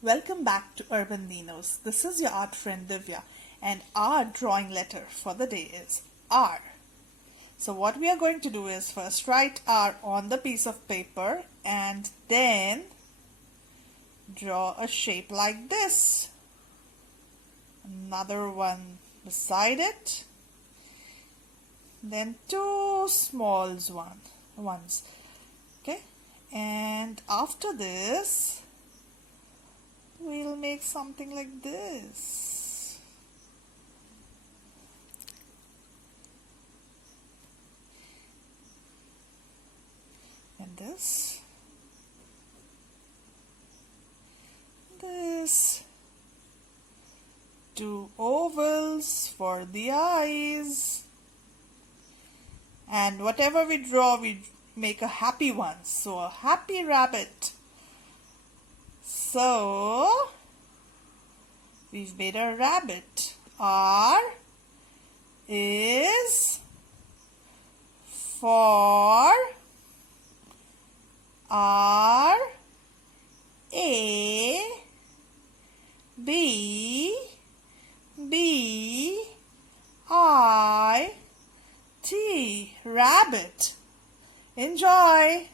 Welcome back to Urban Ninos. This is your art friend Divya, and our drawing letter for the day is R. So what we are going to do is first write R on the piece of paper and then draw a shape like this. Another one beside it. Then two small ones. Okay, and after this we'll make something like this. And this. Two ovals for the eyes. And whatever we draw, we make a happy one. So a happy rabbit. So we've made a rabbit. R is for R A B I T, rabbit. Enjoy!